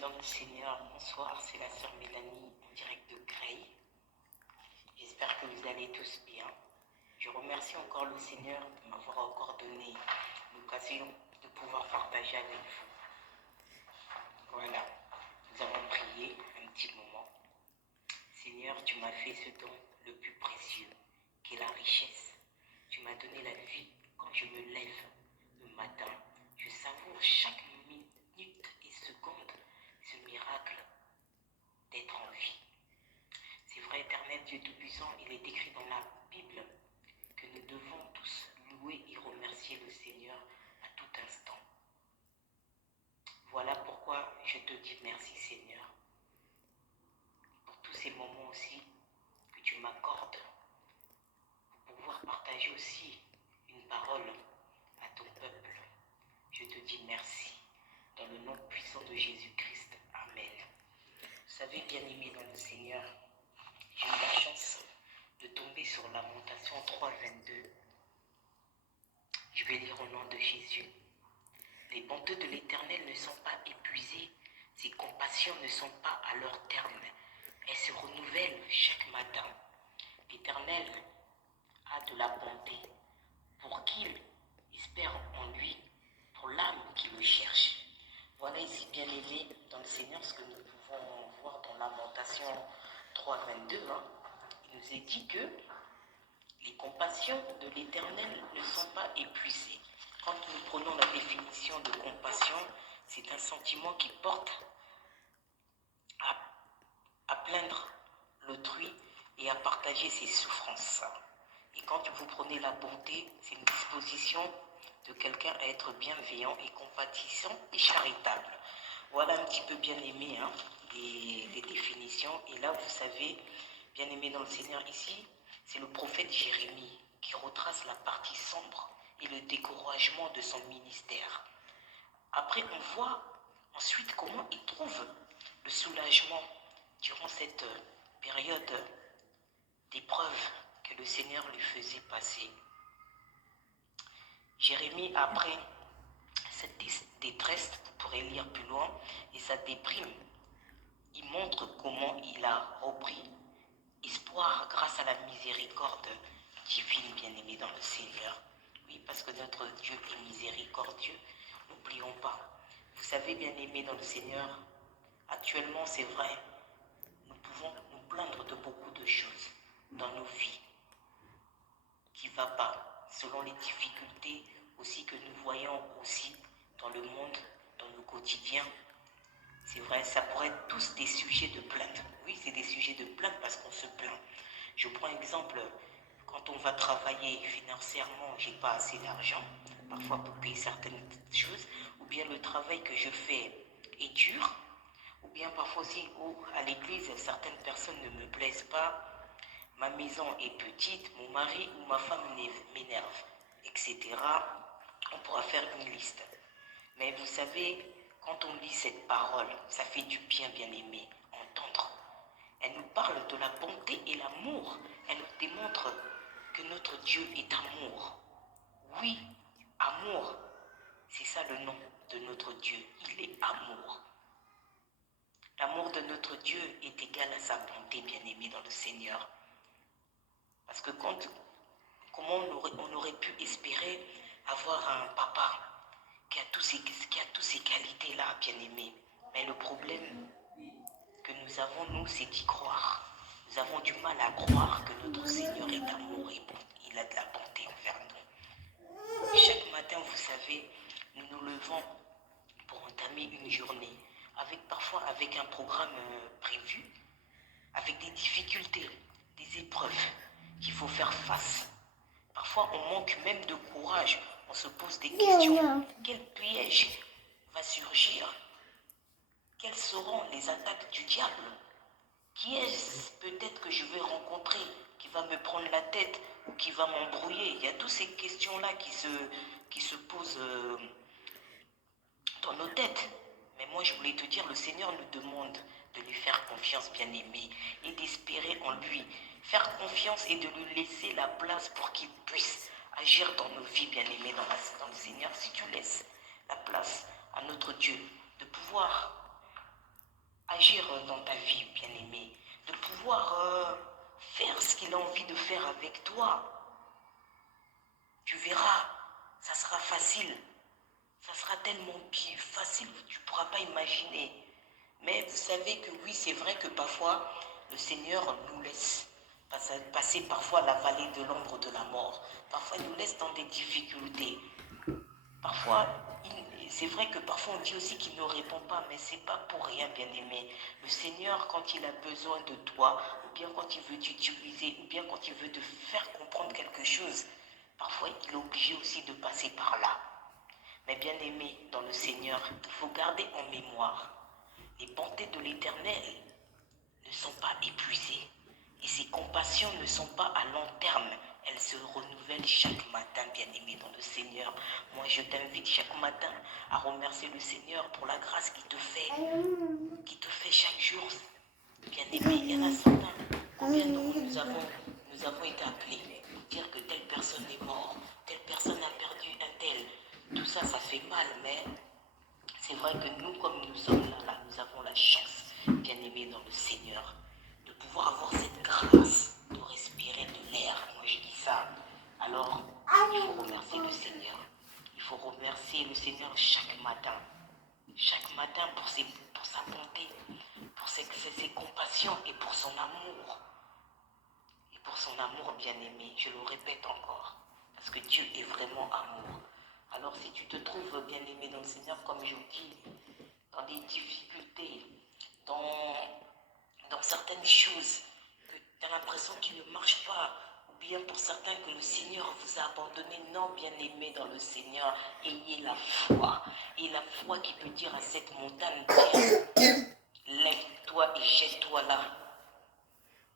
dans le Seigneur, bonsoir, c'est la sœur Mélanie en direct de Creil. J'espère que vous allez tous bien. Je remercie encore le Seigneur de m'avoir encore donné l'occasion de pouvoir partager avec vous. Voilà, nous avons prié un petit moment. Seigneur, tu m'as fait ce don le plus précieux, qui est la richesse. Tu m'as donné la vie quand je me lève le matin. Je savoure chaque minute et seconde ce miracle d'être en vie. C'est vrai, éternel Dieu Tout-Puissant, il est écrit dans la Bible que nous devons tous louer et remercier le Seigneur à tout instant. Voilà pourquoi je te dis merci Seigneur, pour tous ces moments aussi que tu m'accordes, pour pouvoir partager aussi une parole à ton peuple. Je te dis merci, dans le nom puissant de Jésus-Christ. Amen. Vous savez, bien-aimés dans le Seigneur, j'ai eu la chance de tomber sur Lamentation 3,22. Je vais lire au nom de Jésus. Les bontés de l'Éternel ne sont pas épuisées, ses compassions ne sont pas à leur terme. Elles se renouvellent chaque matin. L'Éternel a de la bonté pour qu'il espère en lui, pour l'âme qui le cherche. Voilà ici, bien-aimés dans le Seigneur, ce que nous pouvons voir dans Lamentation 3,22. Il nous est dit que les compassions de l'Éternel ne sont pas épuisées. Quand nous prenons la définition de compassion, c'est un sentiment qui porte à plaindre l'autrui et à partager ses souffrances. Et quand vous prenez la bonté, c'est une disposition de quelqu'un à être bienveillant et compatissant et charitable. Voilà un petit peu bien aimé les définitions. Et là, vous savez, bien aimé dans le Seigneur ici, c'est le prophète Jérémie qui retrace la partie sombre et le découragement de son ministère. Après, on voit ensuite comment il trouve le soulagement durant cette période d'épreuve que le Seigneur lui faisait passer. Jérémie, après cette détresse, vous pourrez lire plus loin, et sa déprime, il montre comment il a repris espoir grâce à la miséricorde divine, bien-aimée dans le Seigneur. Oui, parce que notre Dieu est miséricordieux, n'oublions pas. Vous savez, bien-aimés dans le Seigneur, actuellement, c'est vrai, nous pouvons nous plaindre de beaucoup de choses dans nos vies qui ne va pas, selon les difficultés aussi que nous voyons aussi dans le monde, dans nos quotidiens. C'est vrai, ça pourrait être tous des sujets de plainte. Oui, c'est des sujets de plainte parce qu'on se plaint. Je prends exemple, quand on va travailler financièrement, j'ai pas assez d'argent, parfois pour payer certaines choses, ou bien le travail que je fais est dur, ou bien parfois aussi à l'église, certaines personnes ne me plaisent pas, ma maison est petite, mon mari ou ma femme m'énerve, etc. On pourra faire une liste. Mais vous savez, quand on lit cette parole, ça fait du bien, bien-aimé, entendre. Elle nous parle de la bonté et l'amour. Elle nous démontre que notre Dieu est amour. Oui, amour, c'est ça le nom de notre Dieu. Il est amour. L'amour de notre Dieu est égal à sa bonté, bien-aimé dans le Seigneur. Parce que comment on aurait pu espérer avoir un papa qui a tous ces qualités-là, bien-aimé. Mais le problème que nous avons, nous, c'est d'y croire. Nous avons du mal à croire que notre Seigneur est amour et bon. Il a de la bonté envers nous. Chaque matin, vous savez, nous nous levons pour entamer une journée, parfois avec un programme prévu, avec des difficultés, des épreuves qu'il faut faire face. Parfois, on manque même de courage. On se pose des questions. Quel piège va surgir? Quelles seront les attaques du diable? Qui est-ce peut-être que je vais rencontrer qui va me prendre la tête ou qui va m'embrouiller? Il y a toutes ces questions-là qui se posent dans nos têtes. Mais moi, je voulais te dire, le Seigneur nous demande de lui faire confiance, bien-aimé, et d'espérer en lui. Faire confiance et de lui laisser la place pour qu'il puisse agir dans nos vies, bien-aimés, dans le Seigneur. Si tu laisses la place à notre Dieu de pouvoir qu'il a envie de faire avec toi. Tu verras, ça sera facile. Ça sera tellement bien facile, tu ne pourras pas imaginer. Mais vous savez que oui, c'est vrai que parfois, le Seigneur nous laisse passer parfois la vallée de l'ombre de la mort. Parfois, il nous laisse dans des difficultés. Parfois, c'est vrai que parfois on dit aussi qu'il ne répond pas, mais c'est pas pour rien, bien-aimé. Le Seigneur, quand il a besoin de toi, ou bien quand il veut t'utiliser, ou bien quand il veut te faire comprendre quelque chose, parfois il est obligé aussi de passer par là. Mais bien-aimé dans le Seigneur, il faut garder en mémoire, les bontés de l'Éternel ne sont pas épuisées et ses compassions ne sont pas à long terme. Elles se renouvellent chaque matin, bien-aimé dans le Seigneur. Moi, je t'invite chaque matin à remercier le Seigneur pour la grâce qu'il te fait chaque jour. Bien-aimé, il y en a certains. Combien de nous avons été appelés pour dire que telle personne est morte, telle personne a perdu un tel. Tout ça, ça fait mal, mais c'est vrai que nous, comme nous sommes là, nous avons la chance, bien-aimés dans le Seigneur, de pouvoir avoir cette grâce de respirer de l'air. Moi, je dis ça. Alors, il faut remercier le Seigneur. Il faut remercier le Seigneur chaque matin. Chaque matin pour sa bonté, pour ses compassions et pour son amour. Et pour son amour bien-aimé, je le répète encore, parce que Dieu est vraiment amour. Alors si tu te trouves bien-aimé dans le Seigneur, comme je dis, dans des difficultés, dans certaines choses, que tu as l'impression qu'il ne marche pas, ou bien pour certains que le Seigneur vous a abandonné, non, bien-aimé dans le Seigneur, ayez la foi. Et la foi qui peut dire à cette montagne, lève-toi et jette-toi là.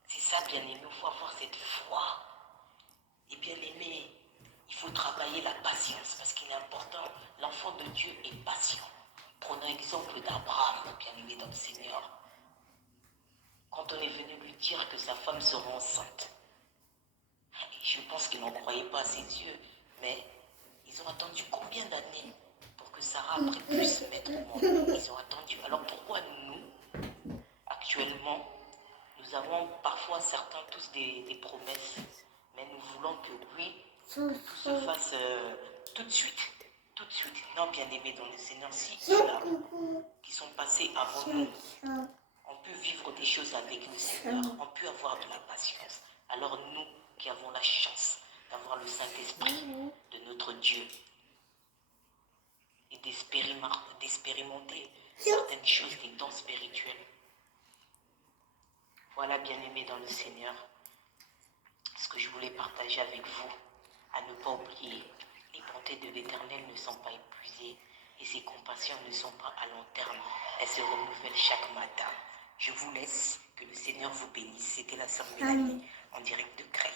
C'est ça, bien-aimé, il faut avoir cette foi. Et bien-aimé, il faut travailler la patience parce qu'il est important. L'enfant de Dieu est patient. Prenons l'exemple d'Abraham, bien-aimé dans le Seigneur. Quand on est venu lui dire que sa femme sera enceinte, je pense qu'il n'en croyait pas à ses yeux, mais ils ont attendu combien d'années pour que Sarah après puisse mettre au monde? Ils ont attendu. Alors pourquoi nous, actuellement, nous avons parfois certains tous des promesses, mais nous voulons que oui, que tout se fasse tout de suite. Tout de suite. Non, bien-aimés dans le Seigneur, si ceux-là qui sont passés avant nous ont pu vivre des choses avec le Seigneur, ont pu avoir de la patience. Alors nous qui avons la chance d'avoir le Saint-Esprit de notre Dieu et d'expérimenter certaines choses des dons spirituels. Voilà, bien-aimés dans le Seigneur, ce que je voulais partager avec vous. À ne pas oublier, les bontés de l'Éternel ne sont pas épuisées et ses compassions ne sont pas à long terme. Elles se renouvellent chaque matin. Je vous laisse, que le Seigneur vous bénisse. C'était la sœur Mélanie en direct de Creil.